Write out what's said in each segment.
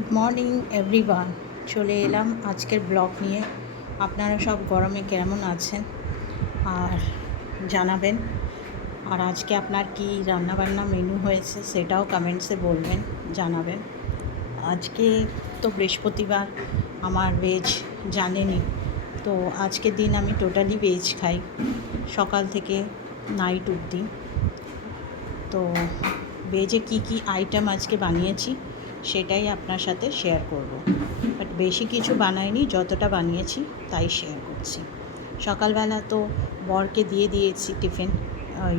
Good morning everyone. চলে এলাম আজকের ব্লগ নিয়ে। আপনারা সব গরমে কেমন আছেন আর জানাবেন। আর আজকে আপনার কি রান্নাবান্না মেনু হয়েছে সেটাও কমেন্টসে বলবেন, জানাবেন। আজকে তো বৃহস্পতিবার, আমার ভেজ জানেনই, তো আজকের দিন আমি টোটালি ভেজ খাই সকাল থেকে নাইট অবধি। তো ভেজে কি আইটেম আজকে বানিয়েছি সেটাই আপনার সাথে শেয়ার করব। বাট বেশি কিছু বানাইনি, যতটা বানিয়েছি তাই শেয়ার করছি। সকালবেলা তো বরকে দিয়ে দিয়েছি টিফিন, ওই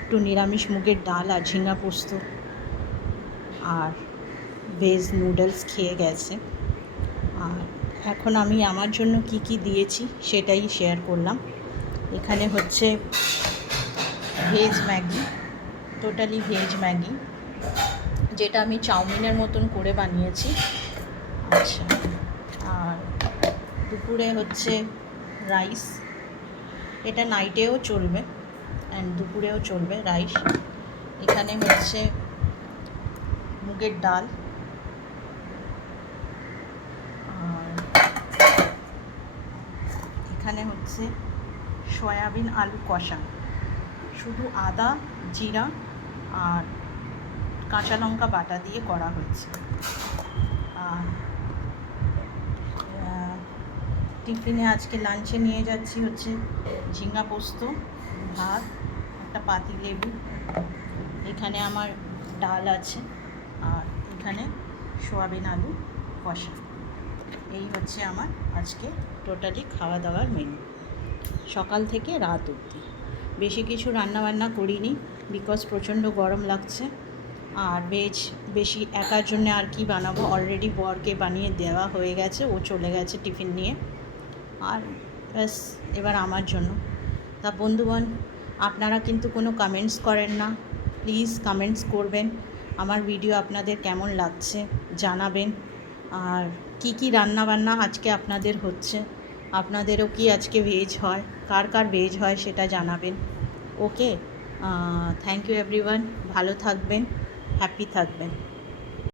একটু নিরামিষ মুগের ডাল আর ঝিঙা পোস্ত আর ভেজ নুডলস খেয়ে গেছে। আর এখন আমি আমার জন্য কি দিয়েছি সেটাই শেয়ার করলাম। এখানে হচ্ছে veg Maggi, totally veg Maggi, যেটা আমি চাউমিনের মতন করে বানিয়েছি। আচ্ছা, আর দুপুরে হচ্ছে রাইস, এটা নাইটেও চলবে অ্যান্ড দুপুরেও চলবে রাইস। এখানে হচ্ছে মুগের ডাল, আর এখানে হচ্ছে সয়াবিন আলু কষা, শুধু আদা জিরা আর কাঁচা লঙ্কা বাটা দিয়ে করা হচ্ছে। আর টিফিনে আজকে লাঞ্চে নিয়ে যাচ্ছি হচ্ছে ঝিঙা পোস্ত, ভাত, একটা পাতি লেবু, এখানে আমার ডাল আছে, আর এখানে সোয়াবিন আলু কষা। এই হচ্ছে আমার আজকে টোটালি খাওয়া দাওয়ার মেনু সকাল থেকে রাত অবধি। বেশি কিছু রান্নাবান্না করিনি, বিকজ প্রচণ্ড গরম লাগছে। আর ভেজ বেশি একার জন্য আর কি বানাবো, অলরেডি বরকে বানিয়ে দেওয়া হয়ে গেছে, ও চলে গেছে টিফিন নিয়ে। আর ব্যাস এবার আমার জন্য। তা বন্ধুগণ, আপনারা কিন্তু কোনো কমেন্টস করেন না, প্লিজ কমেন্টস করবেন। আমার ভিডিও আপনাদের কেমন লাগছে জানাবেন। আর কি রান্নাবান্না আজকে আপনাদের হচ্ছে, আপনাদেরও কি আজকে ভেজ হয়, কার কার ভেজ হয় সেটা জানাবেন। ওকে, থ্যাংক ইউ এভরিওয়ান, ভালো থাকবেন, হ্যাপি থাকবেন।